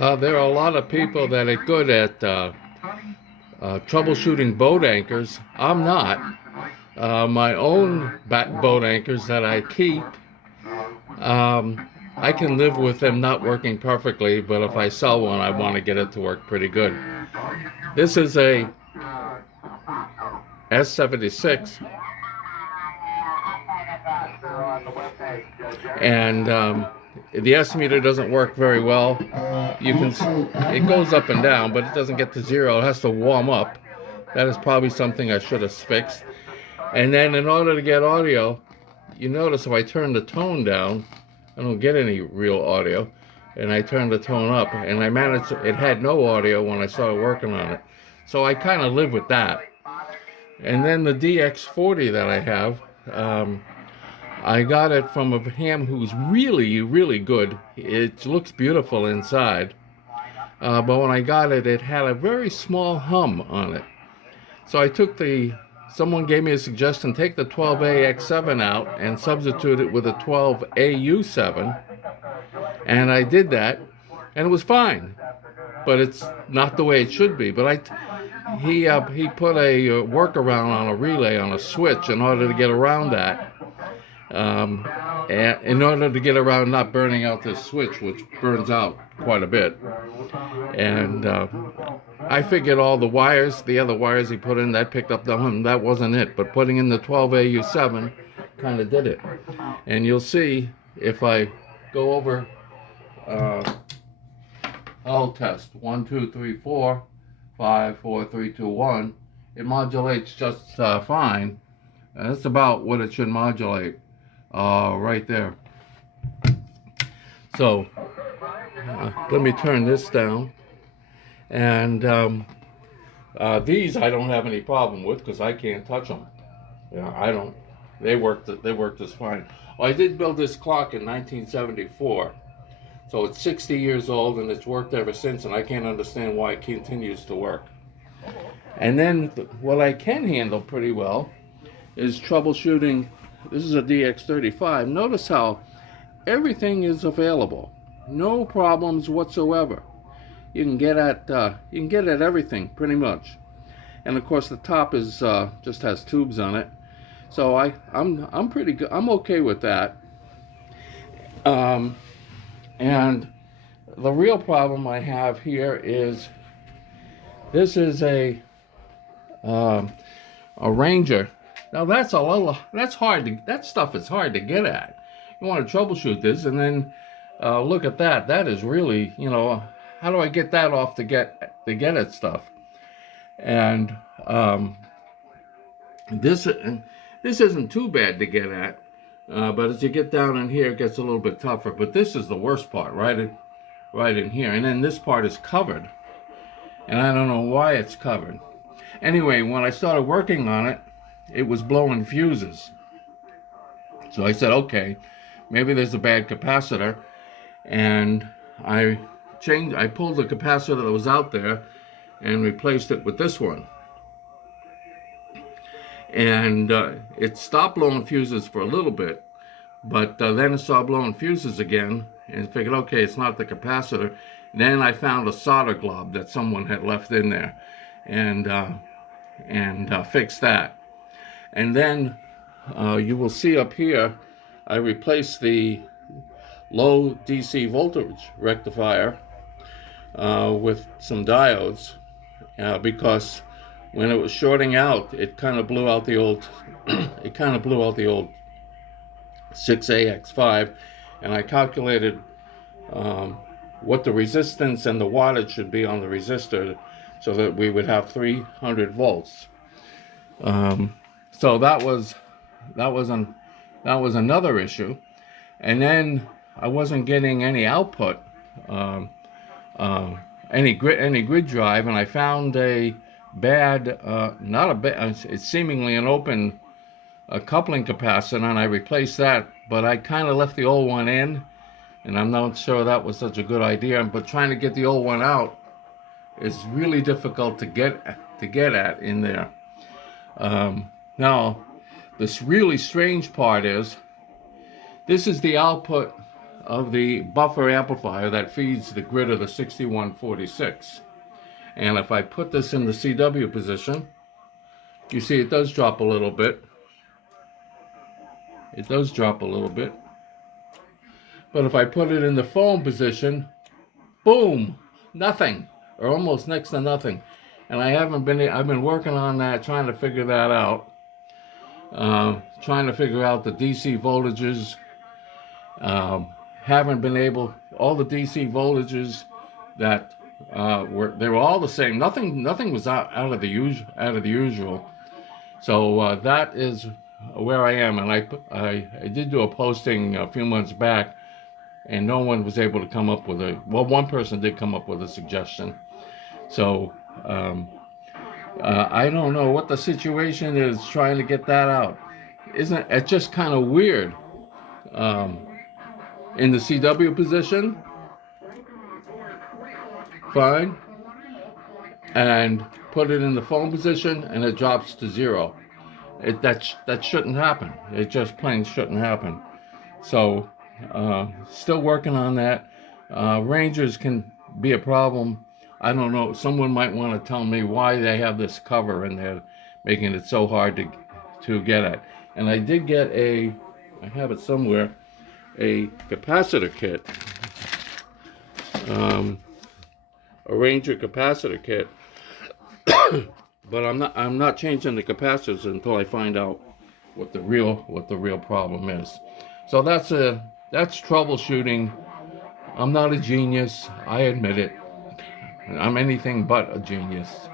There are a lot of people that are good at troubleshooting boat anchors. I'm not. My own boat anchors that I keep, I can live with them not working perfectly, but if I sell one, I want to get it to work pretty good. This is a S76, and the S meter doesn't work very well. You can, it goes up and down, but it doesn't get to zero. It has to warm up. That is probably something I should have fixed. And then in order to get audio, you notice if I turn the tone down, I don't get any real audio. And I turned the tone up, and I managed, it had no audio when I started working on it. So I kind of live with that. And then the DX40 that I have, I got it from a ham who's really, really good. It looks beautiful inside. But when I got it, it had a very small hum on it. So I took someone gave me a suggestion, take the 12AX7 out and substitute it with a 12AU7. And I did that, and it was fine. But it's not the way it should be. But he put a workaround on a relay on a switch in order to get around that. And in order to get around not burning out this switch, which burns out quite a bit. And I figured all the wires, the other wires he put in, that picked up the hum. That wasn't it. But putting in the 12AU7 kind of did it. And you'll see if I go over, I'll test 1, 2, 3, 4, 5, 4, 3, 2, 1. It modulates just fine. And that's about what it should modulate right there. So let me turn this down. And these I don't have any problem with because I can't touch them. Yeah, I don't. They work just fine. Well, I did build this clock in 1974, so it's 60 years old and it's worked ever since, and I can't understand why it continues to work. And then what I can handle pretty well is troubleshooting. This is a DX35. Notice how everything is available. No problems whatsoever. You can get at everything pretty much, and of course the top is just has tubes on it, so I'm pretty good. I'm okay with that. And the real problem I have here is this is a Ranger. Now that's that stuff is hard to get at. You want to troubleshoot this, and then look at that. That is really, how do I get that off to get at stuff? And this isn't too bad to get at, but as you get down in here, it gets a little bit tougher. But this is the worst part, right in here. And then this part is covered, and I don't know why it's covered. Anyway, when I started working on it, it was blowing fuses. So I said, okay, maybe there's a bad capacitor, and I pulled the capacitor that was out there and replaced it with this one. And it stopped blowing fuses for a little bit, but then it started blowing fuses again, and figured, okay, it's not the capacitor. And then I found a solder glob that someone had left in there, and fixed that. And then you will see up here, I replaced the low DC voltage rectifier with some diodes, because when it was shorting out, it kind of blew out the old 6AX5, and I calculated what the resistance and the wattage should be on the resistor, so that we would have 300 volts. So that was another issue, and then I wasn't getting any output, any grid drive, and I found a bad, it's seemingly an open coupling capacitor, and I replaced that, but I kind of left the old one in, and I'm not sure that was such a good idea. But trying to get the old one out is really difficult to get at in there. Now, this really strange part is, this is the output of the buffer amplifier that feeds the grid of the 6146. And if I put this in the CW position, you see it does drop a little bit. It does drop a little bit. But if I put it in the phone position, boom, nothing, or almost next to nothing. And I've been working on that, trying to figure that out. Trying to figure out the DC voltages. Haven't been able, all the DC voltages that they were all the same. Nothing was out of the usual. So that is where I am. And I did do a posting a few months back, and no one was able to come up with one person did come up with a suggestion. So I don't know what the situation is trying to get that out. Isn't it just kind of weird? In the CW position, fine, and put it in the phone position and it drops to 0. That shouldn't happen. It just plain shouldn't happen. So still working on that. Rangers can be a problem. I don't know. Someone might want to tell me why they have this cover and they're making it so hard to get at. And I did get I have it somewhere, a capacitor kit, a Ranger capacitor kit. But I'm not changing the capacitors until I find out what the real problem is. So that's troubleshooting. I'm not a genius. I admit it. I'm anything but a genius.